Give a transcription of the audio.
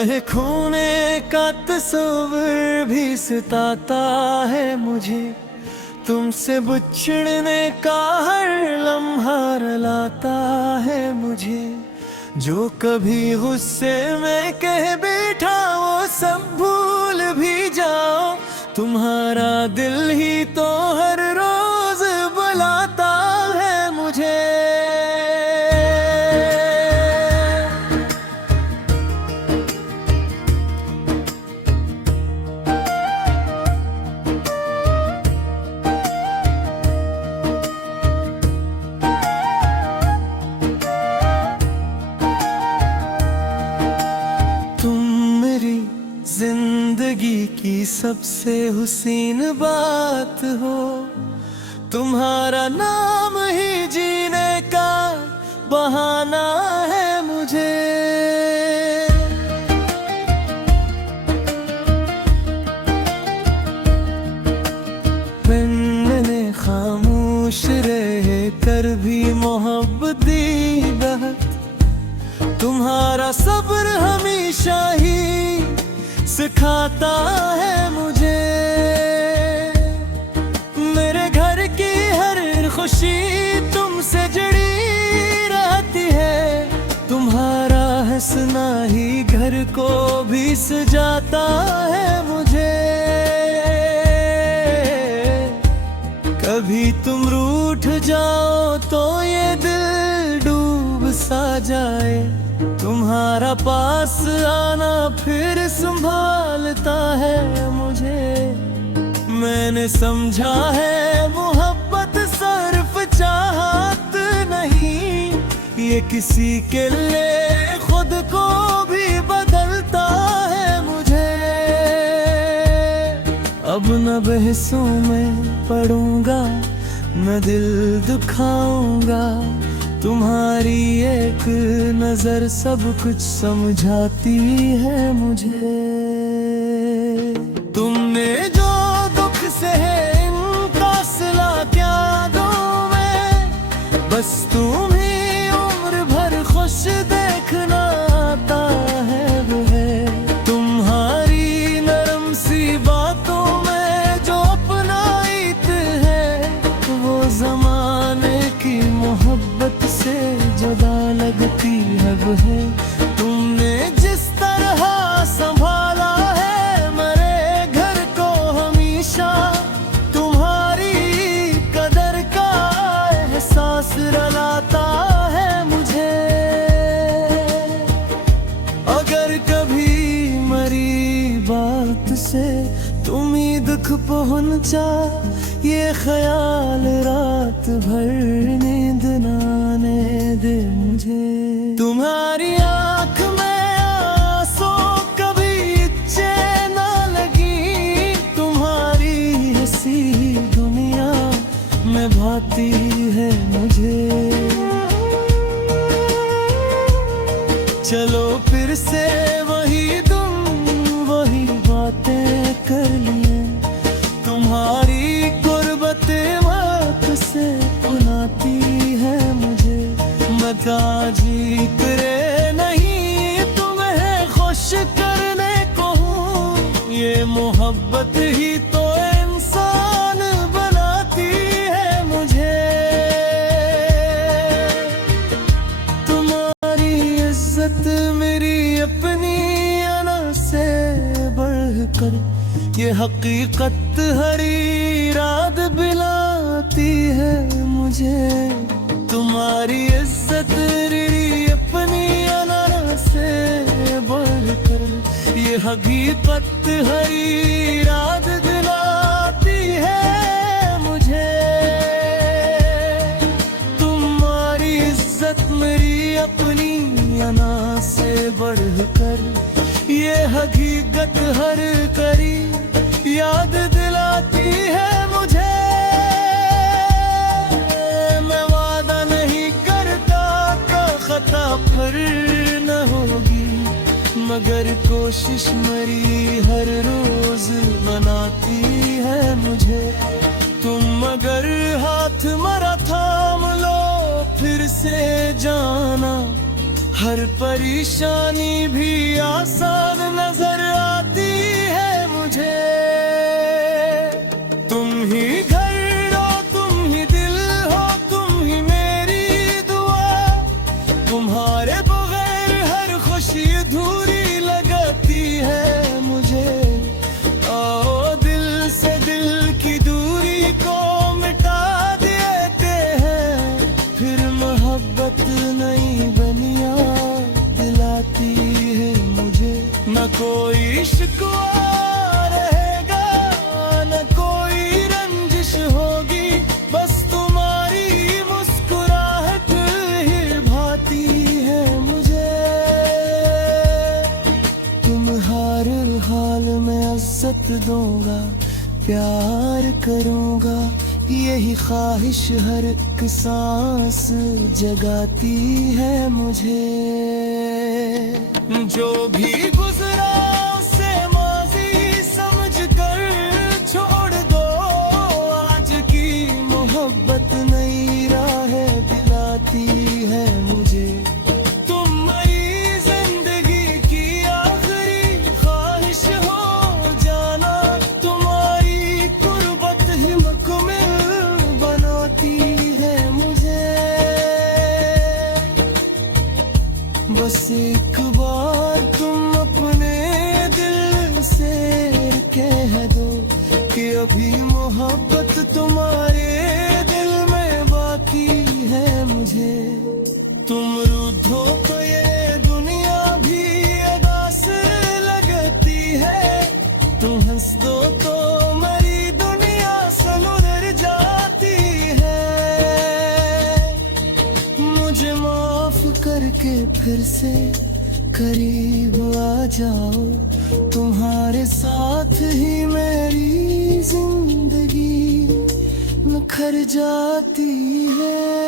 तुम्हें खोने का तस्वीर भी सताता है मुझे। तुमसे बिछड़ने का हर लम्हा रुलाता है मुझे। जो कभी गुस्से में कह बैठा वो सब भूल भी जाओ। तुम्हारा दिल ही तो हर रोज बुलाता है मुझे। जिंदगी की सबसे हुसीन बात हो। तुम्हारा नाम ही जीने का बहाना है मुझे। मैंने खामोश रह कर भी मोहब्बत दी बहुत। तुम्हारा सब्र हमेशा ही सिखाता है मुझे। मेरे घर की हर खुशी तुमसे जुड़ी रहती है। तुम्हारा हंसना ही घर को भी सजाता है मुझे। कभी तुम रूठ जाओ तो ये दिल डूब सा जाए। तुम्हारा पास आना फिर संभालता है मुझे। मैंने समझा है मोहब्बत सिर्फ चाहत नहीं, ये किसी के लिए खुद को भी बदलता है मुझे। अब न बहसों में पढ़ूंगा न दिल दुखाऊंगा। तुम्हारी एक नजर सब कुछ समझाती है मुझे। तुमने जो दुख से है इनका सिला क्या दूं मैं। बस तुम ही उम्र भर खुश देखना आता है वो है। तुम्हारी नरम सी बातों में जो अपनाइत है वो जमाने की मोहब्बत से जुदा लगती है वो है। तुमने जिस तरह संभाला है मेरे घर को हमेशा। तुम्हारी कदर का एहसास रुलाता है मुझे। अगर कभी मरी बात से तुम्हें दुख पहुंचा, ये ख्याल रात भर नींद न आने दे मुझे। तुम्हारी आँख में आंसू कभी इच्छे ना लगी। तुम्हारी हंसी दुनिया में भाती है मुझे। चलो फिर से वही तुम वही बातें कर लिए। तुम्हारी से बुलाती है मुझे। मता जी करे नहीं तुम्हें खुश करने को हूँ। ये मोहब्बत ही तो इंसान बनाती है मुझे। तुम्हारी इज्जत मेरी अपनी अना से बढ़कर, ये हकीकत हरी रात बिलाती है मुझे। तुम्हारी इज्जत मेरी अपनी अना से बढ़कर, ये हकीकत हरी रात दिलाती है मुझे। तुम्हारी इज्जत मेरी अपनी अना से बढ़कर, ये हकीकत हर करी याद दिलाती है मुझे। मैं वादा नहीं करता तो खता फिर न होगी, मगर कोशिश मेरी हर रोज मनाती है मुझे। तुम अगर हाथ मरा थाम लो फिर से जाना, हर परेशानी भी आसान कोई शिकवा रहेगा न कोई रंजिश होगी, बस तुम्हारी मुस्कुराहट ही भाती है मुझे। तुम हर हाल में इज्जत दूंगा, प्यार करूंगा, यही ख्वाहिश हर एक सांस जगाती है मुझे। जो भी गुजरा उसे माजी समझ कर छोड़ दो, आज की मोहब्बत नई राहें दिलाती है मुझे। तुम मेरी जिंदगी की आखिरी ख्वाहिश हो जाना, तुम्हारी कुर्बत ही मुकम्मल बनाती है मुझे। बस एक बार तुम अपने दिल से कह दो कि अभी मोहब्बत तुम्हारे दिल में बाकी है मुझे। तुम रूठो तो ये दुनिया भी अदास लगती है, तुम हंस दो तो मेरी दुनिया सनुर जाती है। मुझे माफ करके फिर से करीब आ जाओ, तुम्हारे साथ ही मेरी जिंदगी निखर जाती है।